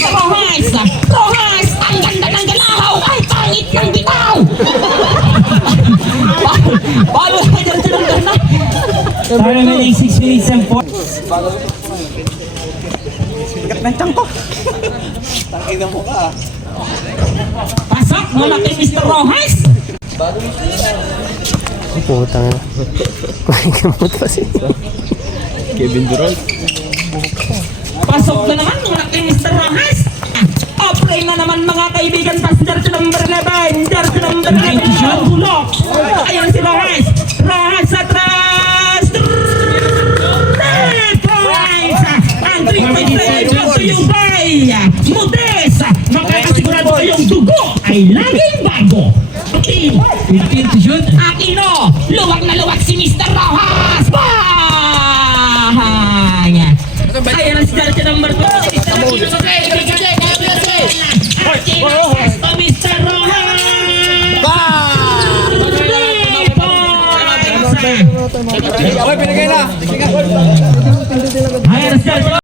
Mr. Rojas! Rojas! Ang ganda ng galaw! Ay, pangit ng bitaw! Paano na dyan silang ganda? Para remaining 6 minutes and 4. Bigat ng tiyan ko. Tangina mo ka. Pasok! Malaki Mr. Rojas! Putang na. Kumain gamot pa siya. Kevin Durant. Pasok na naman, malaki Mr. Rojas! Operate na naman mga kaibigan, pas jersey number 11, jersey number 11, bulok! Ayan si Rojas! Rojas atras! 3 points! Ang 3 points brought to you by Modesta! Makakasigurado kayong dugo ay laging bago! Team! 15 to shoot. Aquino! Luwag na luwag si Mr. Rojas! Bang! Ayan ang jersey number 2. Mr. Aquino sa Mr. Rojas! Oy, pinagay na. Ayan ang jersey